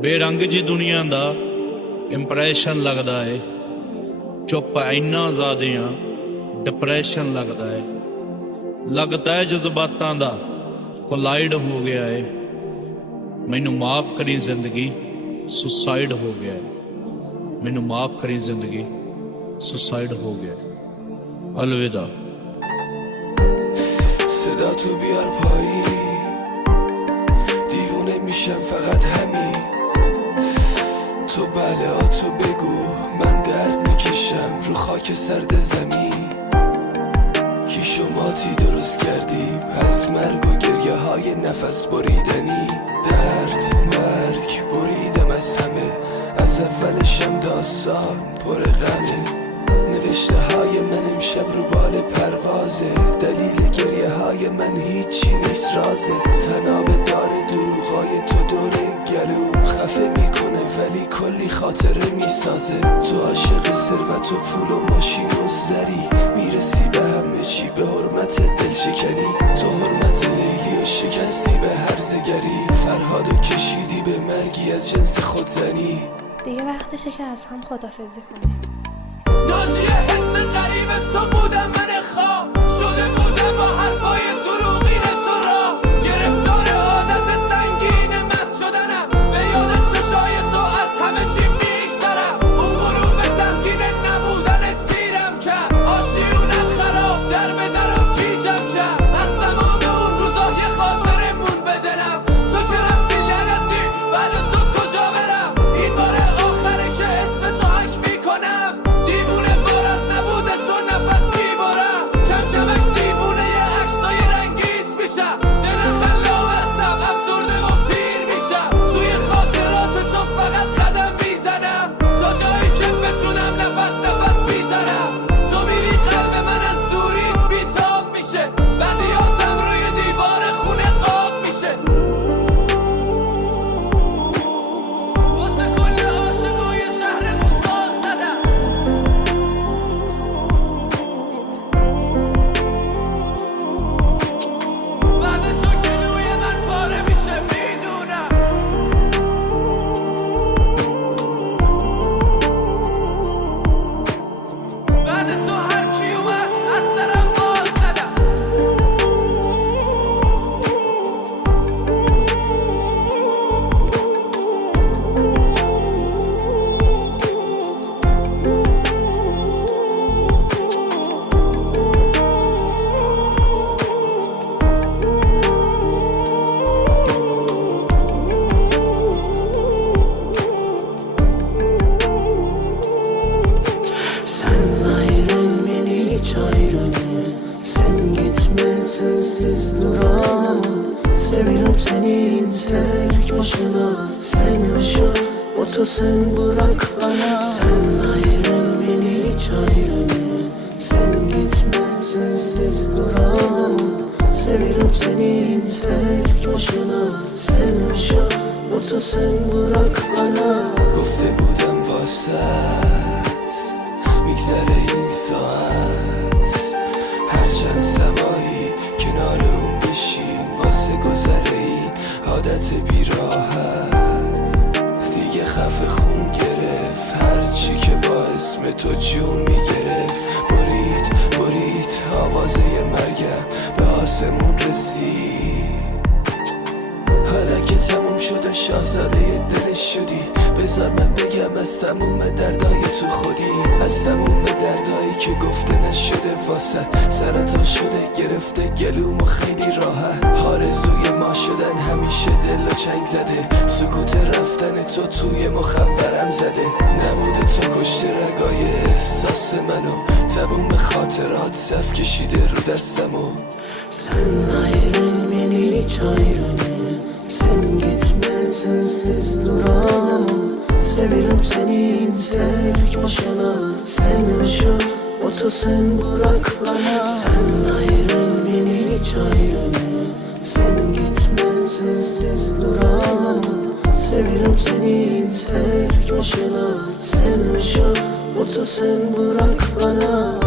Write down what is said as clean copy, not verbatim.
बेरंग जी दुनिया दा इंप्रैशन लगदा है। चुप इन्ना ज़्यादा डिप्रैशन लगदा है जज्बातां दा कोलाइड हो गया है। मैनू माफ़ करी जिंदगी सुसाइड हो गया है। मैनू माफ़ करी जिंदगी सुसाइड हो गया है। अलविदा। صدا تو بیار پایی دیوونه میشم فقط همین تو بله تو بگو من درد میکشم رو خاک سرد زمین کی شماتی درست کردیم از مرگ و گریه های نفس بریدنی درد مرگ بریدم از همه از اولشم داستان پر غمه نوشته های من امشب رو بال پروازه دلیل گریه های من هیچی نیست رازه تناب داره دروغای تو دوره گلوم خفه میکنه ولی کلی خاطره میسازه تو عاشق ثروت و پول و ماشین و زری میرسی به همه چی به حرمت دل شکنی تو حرمت لیلی و شکستی به هرزگری فرهادو کشیدی به مرگی از جنس خودزنی دیگه وقتشه که از هم خدافزی کنیم. ناجی حس قریب تو بودم من خواب شده بودم با حرفای دروغین تو را گرفتار عادت سنگین مست شدنم به یاد چشای تو از همه چی میگذرم اون غروب سنگین نبودن دیرم کرد آشیونم خراب در به در و گیجم کرد از تمام اون روزا یه خاطره مون به دلم تو که رفتی لعنتی بعد تو کجا برم این بار آخره که اسم تو حک میکنم دیوونه وار از نبوده تو نفس میبرم کم کمش دیوونه یه عکسای رنگیت میشم دل خلام هستم افسرده و پیر میشم توی خاطرات تو فقط قدم میزنم تا جایی که بتونم نفس میزنم تو میری قلب من از دوریت بیتاب میشه بدیاتم روی دیوار خونه قاب میشه واسه کل عاشقای شهرمون ساز زدم بعد تو گلوی من پاره میشه میدونم بعد تو هر کی اومد از سرم بال زدم Sen ayrıl beni hiç ayrılma Sen gitme sensiz duramam Seviyorum seni tek başına Sen yaşa otur sen bırak bana Sen ayrıl beni hiç ayrılma Sen gitme sensiz duramam Seviyorum seni tek başına Sen yaşa otur sen bırak bana گفته بودم واسط میگذره این ساعت هر چند سبایی کنار اون بشین واسه گذره این عادت بیراحت دیگه خفه خون گرفت هرچی که با اسم تو جون میگرفت برید آوازه مرگم به آسمون رسید حالا که تموم شده شاهزاده دلش شدی بذار من بگم از تموم دردای تو خودی از تموم دردایی که گفته نشده واسط سرطان شده گرفته گلوم و خیلی راحت آرزوی ما شدن همیشه دل و چنگ زده سکوت رفتن تو توی مخورم زده نبوده تو کشته رگای احساس منو تموم خاطرات صف کشیده رو دستمو Sen ayrıl beni hiç ayrılma Sen gitme sensiz duramam Seviyorum seni tek başına Sen yaşa otur sen bırak bana Sen ayrıl beni hiç ayrılma Sen gitme sensiz duramam Seviyorum seni tek başına Sen yaşa otur sen bırak bana